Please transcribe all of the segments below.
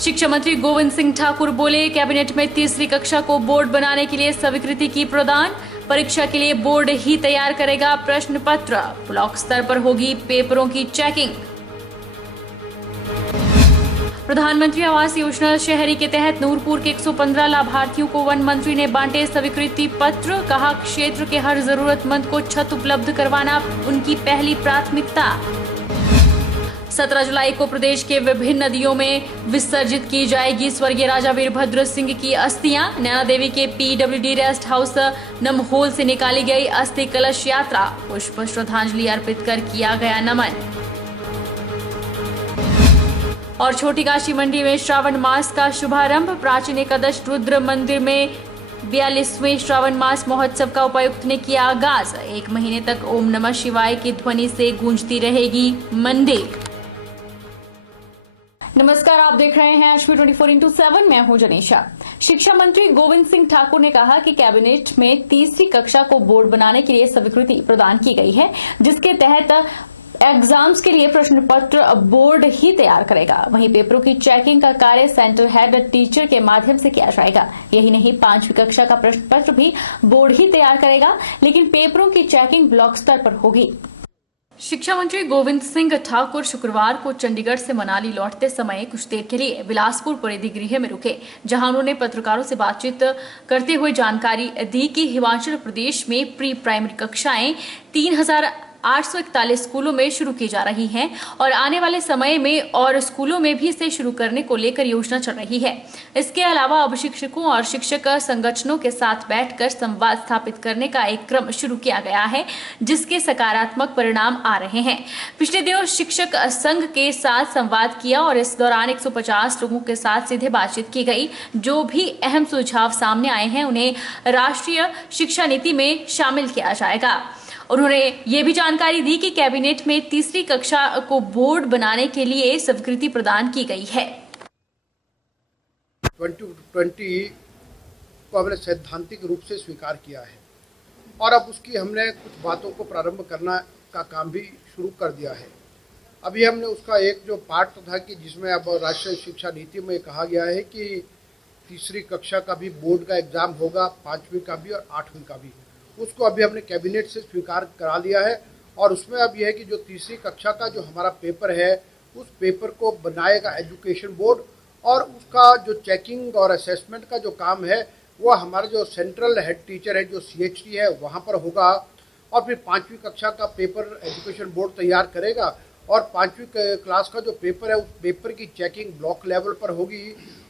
शिक्षा मंत्री गोविंद सिंह ठाकुर बोले, कैबिनेट में तीसरी कक्षा को बोर्ड बनाने के लिए स्वीकृति की प्रदान। परीक्षा के लिए बोर्ड ही तैयार करेगा प्रश्न पत्र। ब्लॉक स्तर पर होगी पेपरों की चेकिंग। प्रधानमंत्री आवास योजना शहरी के तहत नूरपुर के 115 लाभार्थियों को वन मंत्री ने बांटे स्वीकृति पत्र। कहा, क्षेत्र के हर जरूरतमंद को छत उपलब्ध करवाना उनकी पहली प्राथमिकता। 17 जुलाई को प्रदेश के विभिन्न नदियों में विसर्जित की जाएगी स्वर्गीय राजा वीरभद्र सिंह की अस्थियां। नैना देवी के PWD रेस्ट हाउस नमहोल से निकाली गई अस्थि कलश यात्रा। पुष्प श्रद्धांजलि अर्पित कर किया गया नमन। और छोटी काशी मंडी में श्रावण मास का शुभारंभ। प्राचीन एकादश रुद्र मंदिर में 42वें श्रावण मास महोत्सव का उपायुक्त ने किया आगाज। 1 महीने तक ओम नमः शिवाय की ध्वनि से गूंजती रहेगी मंदिर। नमस्कार, आप देख रहे हैं HP 24x7। मैं हूं जनीशा। शिक्षा मंत्री गोविंद सिंह ठाकुर ने कहा कि कैबिनेट में तीसरी कक्षा को बोर्ड बनाने के लिए स्वीकृति प्रदान की गई है, जिसके तहत एग्जाम्स के लिए प्रश्न पत्र बोर्ड ही तैयार करेगा। वहीं पेपरों की चेकिंग का कार्य सेंटर हेड टीचर के माध्यम से किया जाएगा। यही नहीं, 5वीं कक्षा का प्रश्न पत्र भी बोर्ड ही तैयार करेगा, लेकिन पेपरों की चेकिंग ब्लॉक स्तर पर होगी। शिक्षा मंत्री गोविंद सिंह ठाकुर शुक्रवार को चंडीगढ़ से मनाली लौटते समय कुछ देर के लिए बिलासपुर परिधि गृह में रुके, जहां उन्होंने पत्रकारों से बातचीत करते हुए जानकारी दी कि हिमाचल प्रदेश में प्री प्राइमरी कक्षाएं 3841 स्कूलों में शुरू की जा रही हैं और आने वाले समय में और स्कूलों में भी इसे शुरू करने को लेकर योजना चल रही है। इसके अलावा अब शिक्षकों और शिक्षक संगठनों के साथ बैठकर संवाद स्थापित करने का एक क्रम शुरू किया गया है, जिसके सकारात्मक परिणाम आ रहे हैं। पिछले दिनों शिक्षक संघ के साथ संवाद किया और इस दौरान 150 लोगों के साथ सीधे बातचीत की गई। जो भी अहम सुझाव सामने आए हैं उन्हें राष्ट्रीय शिक्षा नीति में शामिल किया जाएगा। उन्होंने ये भी जानकारी दी कि कैबिनेट में तीसरी कक्षा को बोर्ड बनाने के लिए स्वीकृति प्रदान की गई है। 2020 को हमने सैद्धांतिक रूप से स्वीकार किया है और अब उसकी हमने कुछ बातों को प्रारंभ करना का काम भी शुरू कर दिया है। अभी हमने उसका एक जो पार्ट था कि जिसमें अब राष्ट्रीय शिक्षा नीति में कहा गया है कि तीसरी कक्षा का भी बोर्ड का एग्जाम होगा, 5वीं का भी और 8वीं का भी। उसको अभी हमने कैबिनेट से स्वीकार करा लिया है और उसमें अब यह है कि जो तीसरी कक्षा का जो हमारा पेपर है उस पेपर को बनाएगा एजुकेशन बोर्ड और उसका जो चेकिंग और असेसमेंट का जो काम है वो हमारा जो सेंट्रल हेड टीचर है जो CHT है वहाँ पर होगा और फिर 5वीं कक्षा का पेपर एजुकेशन बोर्ड तैयार करेगा और 5वीं क्लास का जो पेपर है उस पेपर की चेकिंग ब्लॉक लेवल पर होगी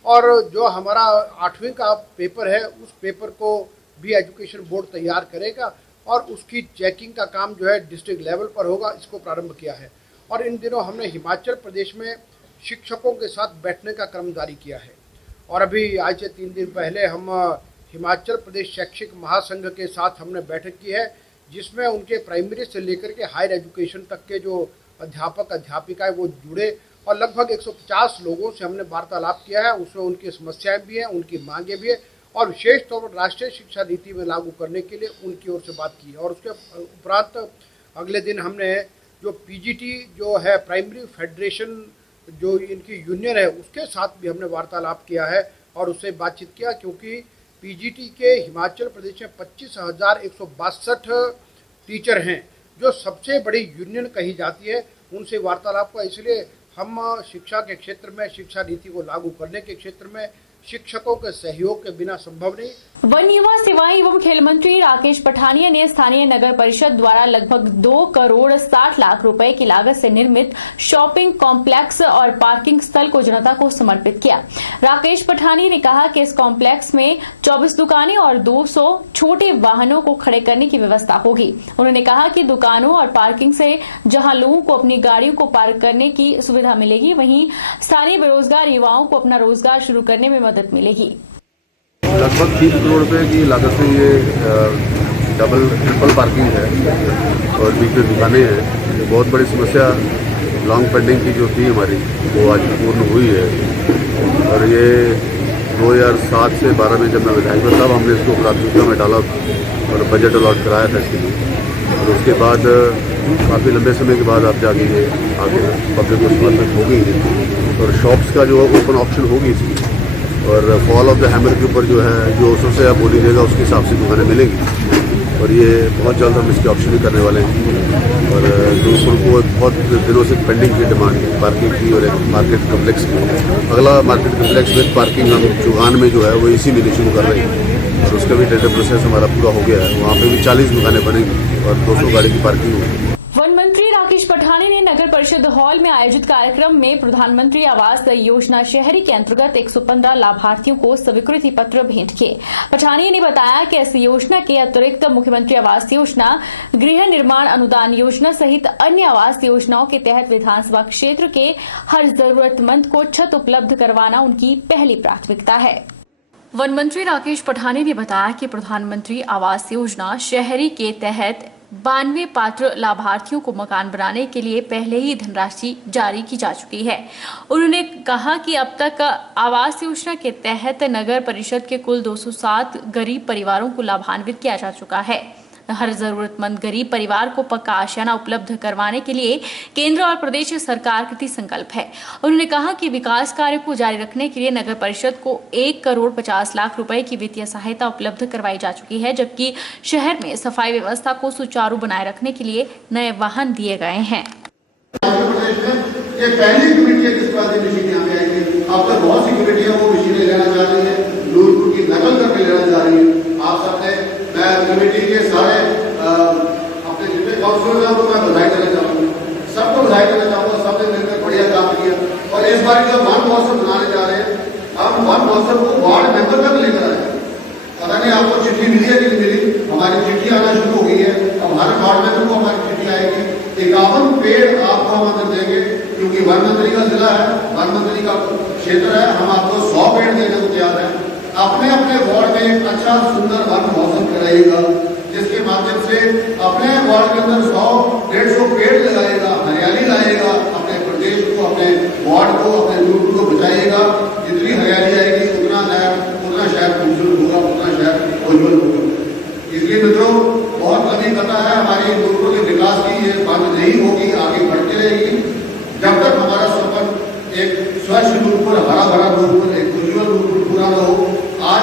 और जो हमारा 8वीं का पेपर है उस पेपर को भी एजुकेशन बोर्ड तैयार करेगा और उसकी चेकिंग का काम जो है डिस्ट्रिक्ट लेवल पर होगा। इसको प्रारंभ किया है और इन दिनों हमने हिमाचल प्रदेश में शिक्षकों के साथ बैठने का क्रम जारी किया है और अभी आज से 3 दिन पहले हम हिमाचल प्रदेश शैक्षिक महासंघ के साथ हमने बैठक की है, जिसमें उनके प्राइमरी से लेकर के हायर एजुकेशन तक के जो अध्यापक अध्यापिकाएं वो जुड़े और लगभग 150 लोगों से हमने वार्तालाप किया है। उसमें उनकी समस्याएं भी हैं, उनकी मांगे भी है और विशेष तौर पर राष्ट्रीय शिक्षा नीति में लागू करने के लिए उनकी ओर से बात की और उसके उपरांत अगले दिन हमने जो PGT जो है प्राइमरी फेडरेशन जो इनकी यूनियन है उसके साथ भी हमने वार्तालाप किया है और उससे बातचीत किया, क्योंकि PGT के हिमाचल प्रदेश में 25,162 टीचर हैं जो सबसे बड़ी यूनियन कही जाती है। उनसे वार्तालाप का इसलिए हम शिक्षा के क्षेत्र में शिक्षा नीति को लागू करने के क्षेत्र में शिक्षकों के सहयोग के बिना संभव नहीं। वन युवा सेवाएं एवं खेल मंत्री राकेश पठानिया ने स्थानीय नगर परिषद द्वारा लगभग 2 करोड़ 60 लाख रुपए की लागत से निर्मित शॉपिंग कॉम्प्लेक्स और पार्किंग स्थल को जनता को समर्पित किया। राकेश पठानिया ने कहा कि इस कॉम्प्लेक्स में 24 दुकानें और 200 छोटे वाहनों को खड़े करने की व्यवस्था होगी। उन्होंने कहा कि दुकानों और पार्किंग से जहां लोगों को अपनी गाड़ियों को पार्क करने की सुविधा मिलेगी, वहीं स्थानीय बेरोजगार युवाओं को अपना रोजगार शुरू करने में मदद मिलेगी। लगभग 30 करोड़ रुपए की लागत से ये ट्रिपल पार्किंग है और बीच में दुकानें हैं। बहुत बड़ी समस्या लॉन्ग पेंडिंग की जो थी हमारी वो आज पूर्ण हुई है और ये 2007 से 12 में जब मैं विधायक था तब हमने इसको प्राथमिकता में डाला और बजट अलॉट कराया था इसके लिए और उसके बाद काफ़ी लंबे समय के बाद आप जाके आगे पब्लिक को समर्पित हो गई। और शॉप्स का जो ओपन ऑप्शन होगी इसकी, और फॉल ऑफ द हैमर के ऊपर जो है जो उससे आप बोली देगा उसके हिसाब से दुकानें मिलेंगी। और ये बहुत जल्द हम इसके ऑप्शन भी करने वाले हैं। और दूसरों को बहुत दिनों से पेंडिंग की डिमांड है पार्किंग की और एक मार्केट कम्प्लेक्स की। अगला मार्केट कम्प्लेक्स विद पार्किंग हम चुगान में जो है वो इसी महीने शुरू कर रहे हैं और उसका भी टेंडर प्रोसेस हमारा पूरा हो गया है। वहाँ पे भी 40 दुकानें बनेंगी और 200 गाड़ी की पार्किंग होगी। वन मंत्री राकेश पठानिया ने नगर परिषद हॉल में आयोजित कार्यक्रम में प्रधानमंत्री आवास योजना शहरी के अंतर्गत 115 लाभार्थियों को स्वीकृति पत्र भेंट किए। पठानिया ने बताया कि इस योजना के अतिरिक्त मुख्यमंत्री आवास योजना, गृह निर्माण अनुदान योजना सहित अन्य आवास योजनाओं के तहत विधानसभा क्षेत्र के हर जरूरतमंद को छत उपलब्ध करवाना उनकी पहली प्राथमिकता है। वन मंत्री राकेश पठानिया ने बताया कि प्रधानमंत्री आवास योजना शहरी के तहत 92 पात्र लाभार्थियों को मकान बनाने के लिए पहले ही धनराशि जारी की जा चुकी है। उन्होंने कहा कि अब तक आवास योजना के तहत नगर परिषद के कुल 207 गरीब परिवारों को लाभान्वित किया जा चुका है। हर जरूरतमंद गरीब परिवार को पक्का आशियाना उपलब्ध करवाने के लिए केंद्र और प्रदेश सरकार कृति संकल्प है। उन्होंने कहा कि विकास कार्य को जारी रखने के लिए नगर परिषद को 1 करोड़ 50 लाख रुपए की वित्तीय सहायता उपलब्ध करवाई जा चुकी है, जबकि शहर में सफाई व्यवस्था को सुचारू बनाए रखने के लिए नए वाहन दिए गए हैं। ये पहली कमेटी है जिस पर मशीन यहाँ पे आएगी। अब तक बहुत सी कमेटियां वो मशीनें लेना चाह रही है, नूरपुर की नकल करके लेना चाह रही है। आप सबने, मैं कमेटी के सारे अपने जितने काउंसिलर हैं उनको मैं बधाई देना चाहूँगा, सबको बधाई देना चाहूँगा। सबने मिलकर बढ़िया काम किया और इस बार जब वन महोत्सव बनाने जा रहे हैं, हम वन महोत्सव को वार्ड मेंबर तक लेकर आए। पता नहीं आपको चिट्ठी मिली है कि नहीं मिली, हमारी चिट्ठी आना शुरू हो गई है। अब हर वार्ड मेंबर को हमारी चिट्ठी आएगी। 51 पेड़ आपको हम अंदर देंगे क्योंकि वन मंत्री का जिला है, वन मंत्री का क्षेत्र है। हम आपको 100 पेड़ देने को तैयार हैं। अपने अपने वार्ड में एक अच्छा सुंदर वन महोत्सव कराइएगा, जिसके माध्यम से अपने वार्ड के अंदर 100-150 पेड़ लगाएगा, हरियाली लाएगा, अपने प्रदेश को, अपने वार्ड को, अपने नूरपुर को बचाइएगा। जितनी हरियाली आएगी उतना शहर खूबसूरत होगा, उतना शहर उज्जवल होगा। इसलिए मित्रों, बहुत लंबी कथा है हमारी नूरपुर के विकास की, ये बंद नहीं होगी, आगे बढ़ती रहेगी जब तक हमारा सफर एक स्वच्छ नूरपुर, हरा भरा नूरपुर, एक उज्जवल नूरपुर पूरा न हो। आज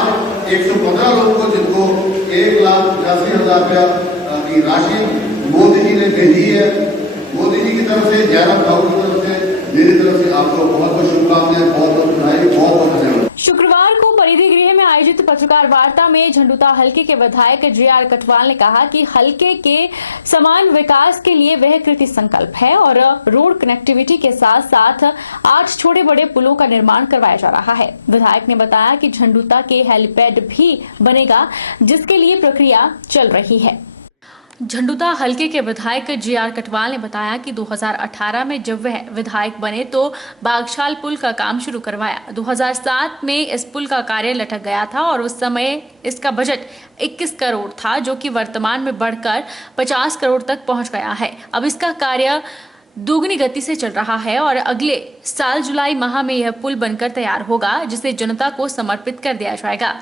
115 लोगों को जिनको 1,80,000 रुपया की राशि मोदी जी ने भेजी है, मोदी जी की तरफ से, जयराम ठाकुर की तरफ से, मेरी तरफ से आपको बहुत बहुत शुभकामनाएं, बहुत बहुत बधाई, बहुत बहुत धन्यवाद। शुक्रवार को परिधि गृह में आयोजित पत्रकार वार्ता में झंडुता हलके के विधायक JR कटवाल ने कहा कि हलके के समान विकास के लिए वह कृति संकल्प है और रोड कनेक्टिविटी के साथ साथ 8 छोटे बड़े पुलों का निर्माण करवाया जा रहा है। विधायक ने बताया कि झंडुता के हेलीपैड भी बनेगा, जिसके लिए प्रक्रिया चल रही है। झंडुता हलके के विधायक JR कटवाल ने बताया कि 2018 में जब वह विधायक बने तो बागशाल पुल का काम शुरू करवाया। 2007 में इस पुल का कार्य लटक गया था और उस समय इसका बजट 21 करोड़ था, जो कि वर्तमान में बढ़कर 50 करोड़ तक पहुंच गया है। अब इसका कार्य दोगुनी गति से चल रहा है और अगले साल जुलाई माह में यह पुल बनकर तैयार होगा, जिसे जनता को समर्पित कर दिया जाएगा।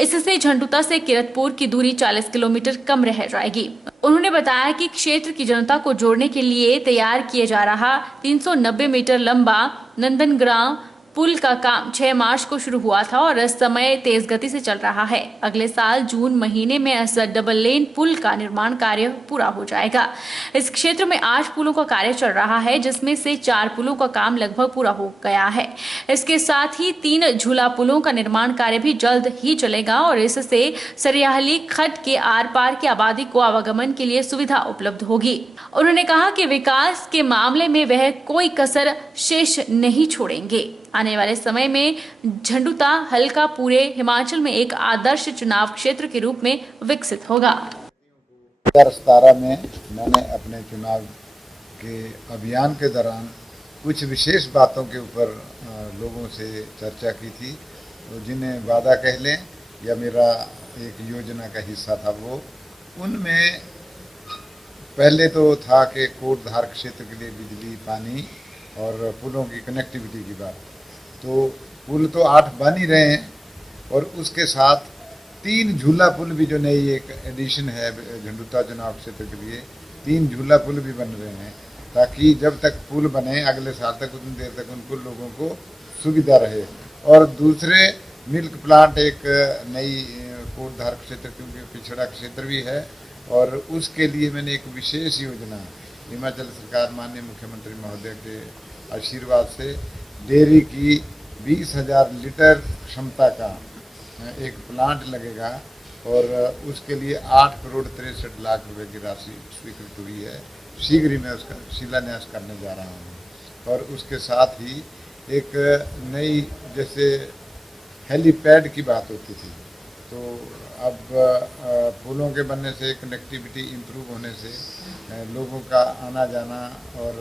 इससे झंडुता से किरतपुर की दूरी 40 किलोमीटर कम रह जाएगी। उन्होंने बताया कि क्षेत्र की जनता को जोड़ने के लिए तैयार किए जा रहा 390 मीटर लंबा नंदनग्राम पुल का काम 6 मार्च को शुरू हुआ था और इस समय तेज गति से चल रहा है। अगले साल जून महीने में इस डबल लेन पुल का निर्माण कार्य पूरा हो जाएगा। इस क्षेत्र में 8 पुलों का कार्य चल रहा है, जिसमें से 4 पुलों का काम लगभग पूरा हो गया है। इसके साथ ही 3 झूला पुलों का निर्माण कार्य भी जल्द ही चलेगा और इससे सरियाहली खड्ड के आर पार की आबादी को आवागमन के लिए सुविधा उपलब्ध होगी। उन्होंने कहा कि विकास के मामले में वह कोई कसर शेष नहीं छोड़ेंगे। आने वाले समय में झंडुता हलका पूरे हिमाचल में एक आदर्श चुनाव क्षेत्र के रूप में विकसित होगा। 2017 में मैंने अपने चुनाव के अभियान के दौरान कुछ विशेष बातों के ऊपर लोगों से चर्चा की थी, तो जिन्हें वादा कह लें या मेरा एक योजना का हिस्सा था वो, उनमें पहले तो था कि कोटधार क्षेत्र के लिए बिजली, पानी और पुलों की कनेक्टिविटी की बात। तो पुल तो 8 बन ही रहे हैं और उसके साथ 3 झूला पुल भी, जो नई एक एडिशन है झंडुता चुनाव क्षेत्र के लिए, 3 झूला पुल भी बन रहे हैं। ताकि जब तक पुल बने अगले साल तक उतनी देर तक उनको लोगों को सुविधा रहे। और दूसरे मिल्क प्लांट एक नई कोटधार क्षेत्र, क्योंकि पिछड़ा क्षेत्र भी है, और उसके लिए मैंने एक विशेष योजना हिमाचल सरकार माननीय मुख्यमंत्री महोदय के आशीर्वाद से डेयरी की 20,000 लीटर क्षमता का एक प्लांट लगेगा और उसके लिए 8 करोड़ 63 लाख रुपए की राशि स्वीकृत हुई है। शीघ्र ही मैं उसका शिलान्यास करने जा रहा हूँ। और उसके साथ ही एक नई, जैसे हेलीपैड की बात होती थी, तो अब पुलों के बनने से कनेक्टिविटी इम्प्रूव होने से लोगों का आना जाना और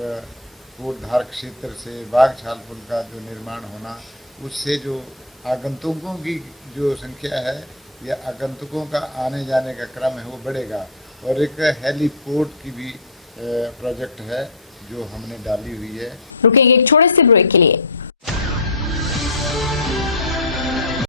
कोटधार क्षेत्र से बागछाल पुल का जो निर्माण होना, उससे जो आगंतुकों की जो संख्या है या आगंतुकों का आने जाने का क्रम है वो बढ़ेगा। और एक हेलीपोर्ट की भी प्रोजेक्ट है जो हमने डाली हुई है। रुकेंगे एक छोटे से ब्रेक के लिए।